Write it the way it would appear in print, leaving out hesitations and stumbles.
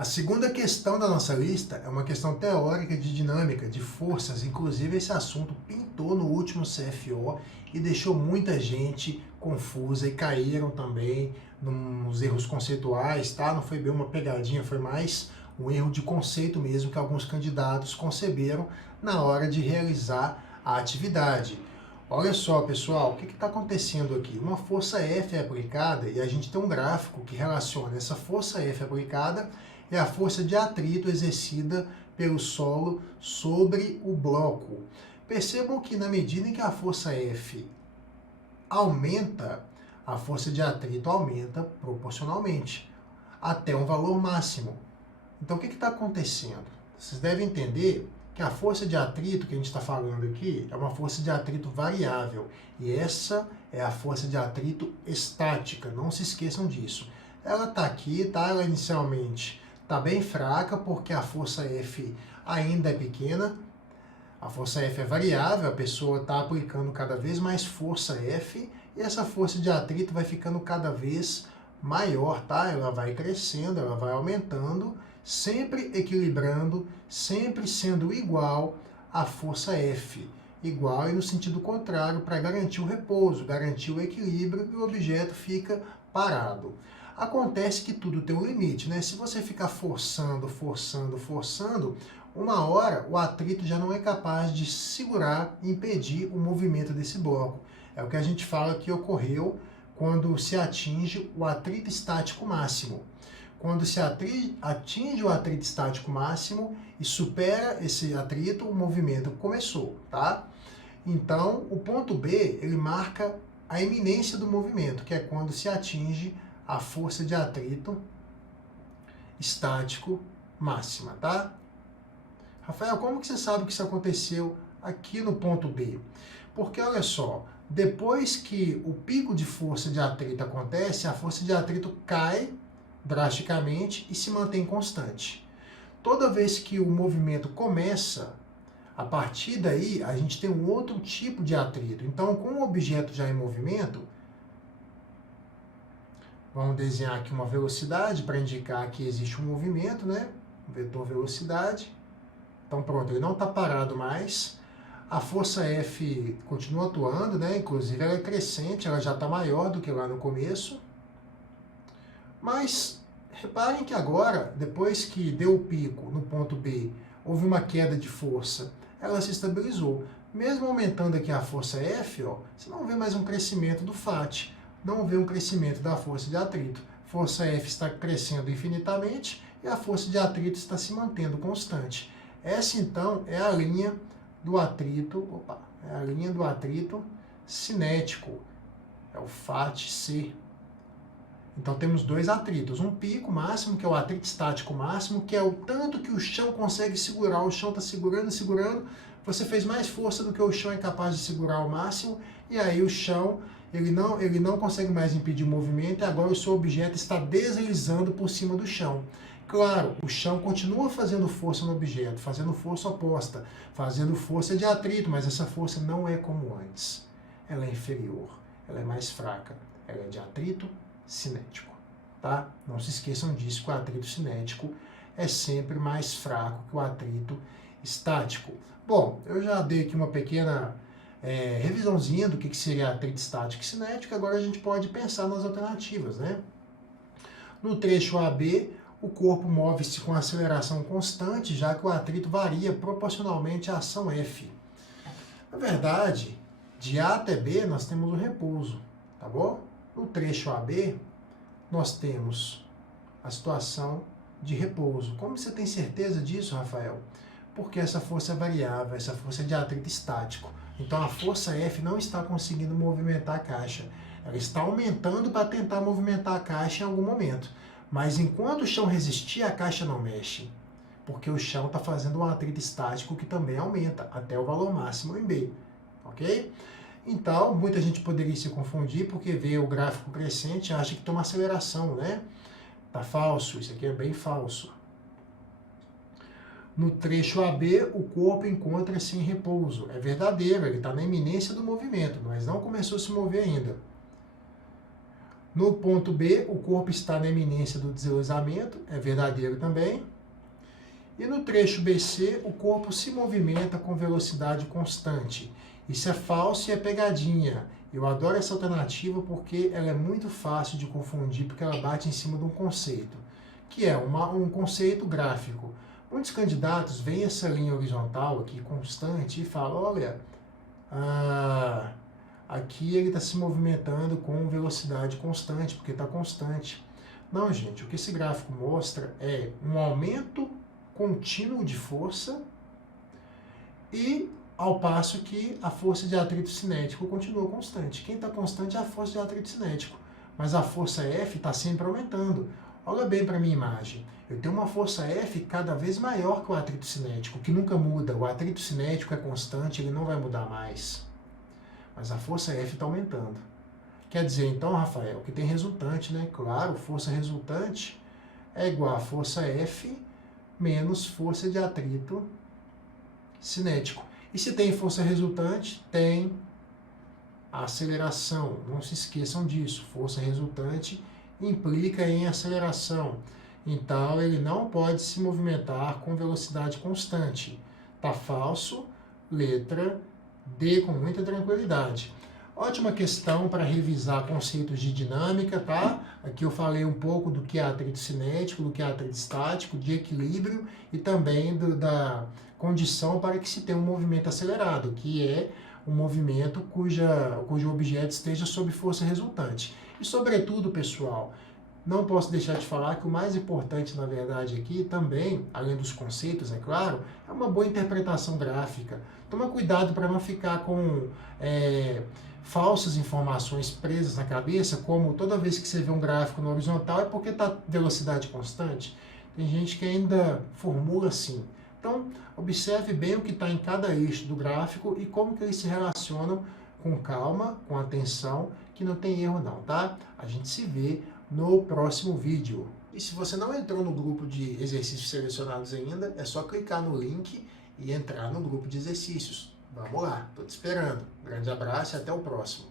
A segunda questão da nossa lista é uma questão teórica de dinâmica, de forças. Inclusive, esse assunto pintou no último CFO e deixou muita gente confusa e caíram também nos erros conceituais, tá? Não foi bem uma pegadinha, foi mais um erro de conceito mesmo que alguns candidatos conceberam na hora de realizar a atividade. Olha só, pessoal, o que está acontecendo aqui? Uma força F é aplicada e a gente tem um gráfico que relaciona essa força F aplicada é a força de atrito exercida pelo solo sobre o bloco. Percebam que na medida em que a força F aumenta, a força de atrito aumenta proporcionalmente, até um valor máximo. Então o que está acontecendo? Vocês devem entender que a força de atrito que a gente está falando aqui é uma força de atrito variável. E essa é a força de atrito estática, não se esqueçam disso. Ela está aqui, tá? Ela inicialmente está bem fraca, porque a força F ainda é pequena. A força F é variável, a pessoa está aplicando cada vez mais força F, e essa força de atrito vai ficando cada vez maior, tá? Ela vai crescendo, ela vai aumentando, sempre equilibrando, sempre sendo igual à força F. Igual e no sentido contrário, para garantir o repouso, garantir o equilíbrio, e o objeto fica parado. Acontece que tudo tem um limite, né? Se você ficar forçando, uma hora o atrito já não é capaz de segurar e impedir o movimento desse bloco. É o que a gente fala que ocorreu quando se atinge o atrito estático máximo. Quando se atinge o atrito estático máximo e supera esse atrito, o movimento começou, tá? Então, o ponto B, ele marca a iminência do movimento, que é quando se atinge a força de atrito estático máxima, tá? Rafael, como que você sabe que isso aconteceu aqui no ponto B? Porque, olha só, depois que o pico de força de atrito acontece, a força de atrito cai drasticamente e se mantém constante. Toda vez que o movimento começa, a partir daí a gente tem um outro tipo de atrito. Então, com o objeto já em movimento, vamos desenhar aqui uma velocidade para indicar que existe um movimento, né? Vetor velocidade. Então pronto, ele não está parado mais. A força F continua atuando, né? Inclusive ela é crescente, ela já está maior do que lá no começo. Mas reparem que agora, depois que deu o pico no ponto B, houve uma queda de força, ela se estabilizou. Mesmo aumentando aqui a força F, ó, você não vê mais um crescimento do FAT, não vê um crescimento da força de atrito. Força F está crescendo infinitamente e a força de atrito está se mantendo constante. Essa, então, é a linha do atrito, é a linha do atrito cinético, é o FAT-C. Então, temos dois atritos, um pico máximo, que é o atrito estático máximo, que é o tanto que o chão consegue segurar, o chão está segurando, você fez mais força do que o chão é capaz de segurar ao máximo, e aí o chão, ele não consegue mais impedir o movimento, e agora o seu objeto está deslizando por cima do chão. Claro, o chão continua fazendo força no objeto, fazendo força oposta, fazendo força de atrito, mas essa força não é como antes. Ela é inferior, ela é mais fraca, ela é de atrito cinético, tá? Não se esqueçam disso, que o atrito cinético é sempre mais fraco que o atrito estático. Bom, eu já dei aqui uma pequena revisãozinha do que seria atrito estático e cinético, agora a gente pode pensar nas alternativas, né? No trecho AB, o corpo move-se com aceleração constante, já que o atrito varia proporcionalmente à ação F. Na verdade, de A até B nós temos o repouso, tá bom? No trecho AB, nós temos a situação de repouso. Como você tem certeza disso, Rafael? Porque essa força é variável, essa força é de atrito estático. Então a força F não está conseguindo movimentar a caixa. Ela está aumentando para tentar movimentar a caixa em algum momento. Mas enquanto o chão resistir, a caixa não mexe. Porque o chão está fazendo um atrito estático que também aumenta até o valor máximo em B. Ok? Então, muita gente poderia se confundir porque vê o gráfico crescente e acha que tem uma aceleração, né? Tá falso, isso aqui é bem falso. No trecho AB, o corpo encontra-se em repouso. É verdadeiro, ele está na iminência do movimento, mas não começou a se mover ainda. No ponto B, o corpo está na eminência do deslizamento, é verdadeiro também. E no trecho BC, o corpo se movimenta com velocidade constante. Isso é falso e é pegadinha. Eu adoro essa alternativa porque ela é muito fácil de confundir, porque ela bate em cima de um conceito, que é um conceito gráfico. Muitos candidatos veem essa linha horizontal aqui, constante, e falam, olha, aqui ele está se movimentando com velocidade constante, porque está constante. Não, gente, o que esse gráfico mostra é um aumento contínuo de força e ao passo que a força de atrito cinético continua constante. Quem está constante é a força de atrito cinético, mas a força F está sempre aumentando. Olha bem para a minha imagem. Eu tenho uma força F cada vez maior que o atrito cinético, que nunca muda. O atrito cinético é constante, ele não vai mudar mais. Mas a força F está aumentando. Quer dizer, então, Rafael, que tem resultante, né? Claro, força resultante é igual a força F menos força de atrito cinético. E se tem força resultante, tem aceleração. Não se esqueçam disso. Força resultante implica em aceleração. Então, ele não pode se movimentar com velocidade constante. Tá falso, letra D com muita tranquilidade. Ótima questão para revisar conceitos de dinâmica, tá? Aqui eu falei um pouco do que é atrito cinético, do que é atrito estático, de equilíbrio e também da condição para que se tenha um movimento acelerado, que é um movimento cujo objeto esteja sob força resultante. E, sobretudo, pessoal, não posso deixar de falar que o mais importante, na verdade, aqui também, além dos conceitos, é claro, é uma boa interpretação gráfica. Toma cuidado para não ficar com falsas informações presas na cabeça, como toda vez que você vê um gráfico no horizontal é porque está velocidade constante. Tem gente que ainda formula assim. Então, observe bem o que está em cada eixo do gráfico e como que eles se relacionam com calma, com atenção, que não tem erro não, tá? A gente se vê no próximo vídeo. E se você não entrou no grupo de exercícios selecionados ainda, é só clicar no link e entrar no grupo de exercícios. Vamos lá, estou te esperando. Grande abraço e até o próximo.